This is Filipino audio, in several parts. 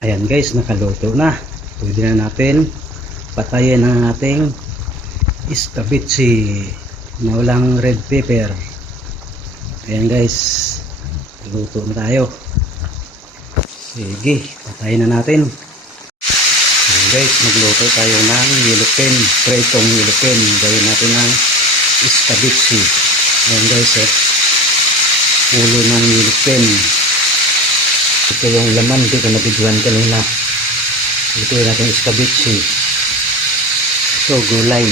Ayan guys, nakaluto na. Pwede na natin patayin ang ating iskabitsi na walang red pepper. Ayan guys, luto na tayo. Sige, patayin na natin. Ayan guys, magluto tayo ng yellowfin, pritong yellowfin. Gawin natin ng iskabitsi. Ayan guys, ulo ng yellowfin. Ito yung laman, di ko nabidyohan kanina. Ito yung natin iskabitsi. Ito, gulay.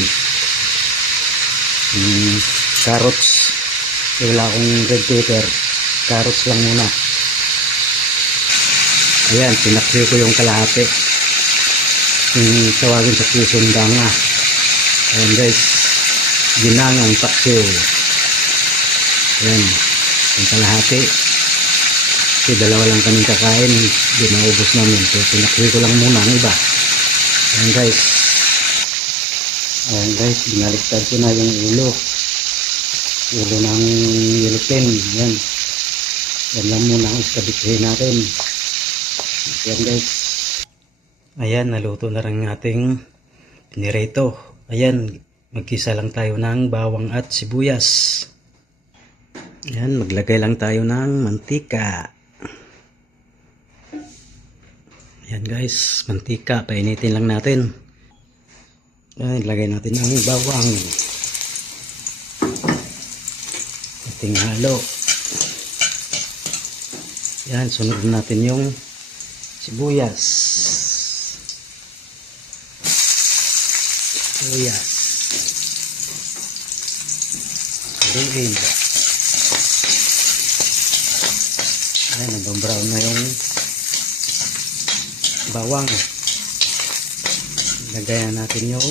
Carrots. Wala akong red pepper. Carrots lang muna. Ayan, pinaksiw ko yung kalahati. Yung tawagin sa Quezon danga. Ayan guys, ginangang paksiw. Ayan, yung kalahati. Kasi dalawa lang kaming kakain, di maubos namin. So pinaksiw ko lang muna ang iba. Ayan guys. Ayan guys, binaliktad ko na yung ulo. Ulo ng yellowfin. Ayan. Yan lang muna ang iskabitsi natin. Ayan guys. Ayan, naluto na rin ating pinirito. Ayan, magkisa lang tayo ng bawang at sibuyas. Ayan, maglagay lang tayo ng mantika. Ayan guys, mantika, painitin lang natin. Ayan, ilagay natin ang bawang. Ating halo. Ayan, sunod natin yung sibuyas. Sibuyas. Haluin. Ayan, nag-brown na yung bawang. Lagayan natin yung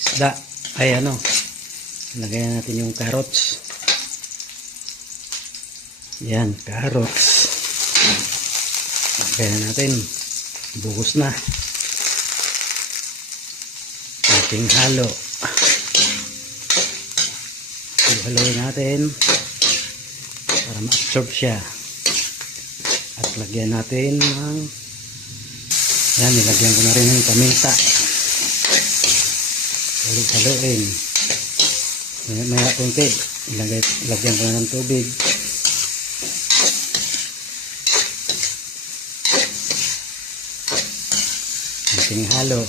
isda. Ay lagayan natin yung carrots. Yan, carrots. Lagayan natin. Buhos na. Ating halo. Haloin natin para ma-absorb siya. At lagyan natin ng yan, nilagyan ko na rin ng paminta. Haluin. Maya kunti. Lagyan ko na ng tubig. Ating halo.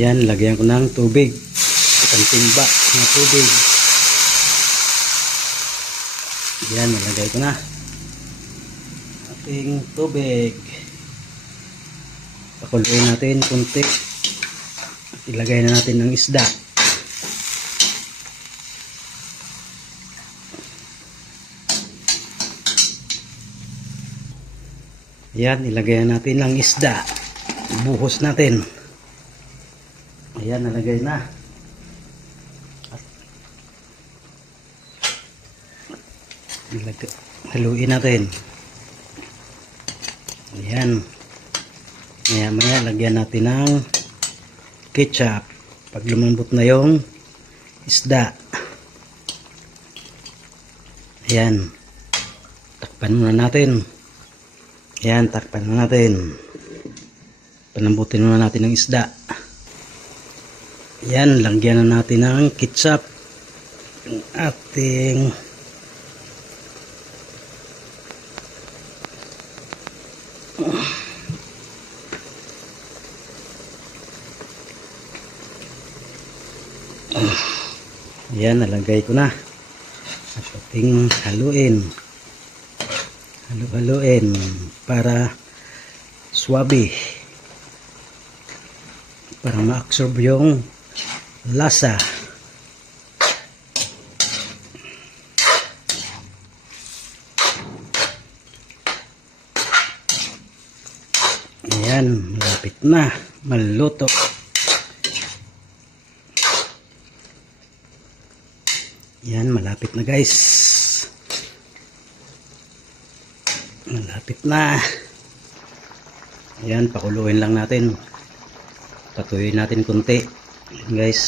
Yan, lagyan ko ng tubig. Isang timba na tubig. Yan, nilagay ko na ating tubig. Pakuluin natin kunti. Ilagay na natin ng isda. Ayan, ilagay natin ng isda. Buhos natin. Ayan, nalagay na. Haluin natin. Ayan. Maya lagyan natin ng ketchup pag lumambot na yung isda. Ayan, takpan muna natin. Ayan, takpan muna natin. Palambutin muna natin ng isda. Ayan, lagyan na natin ng ketchup yung ating Ayan, nalagay ko na. At ating haluin. Haluin para swabe. Para ma-absorb yung lasa. Ayan, malapit na maluto. Yan, malapit na guys. Malapit na. Yan, pakuluin lang natin. Patuyuin natin kunti. Yan guys.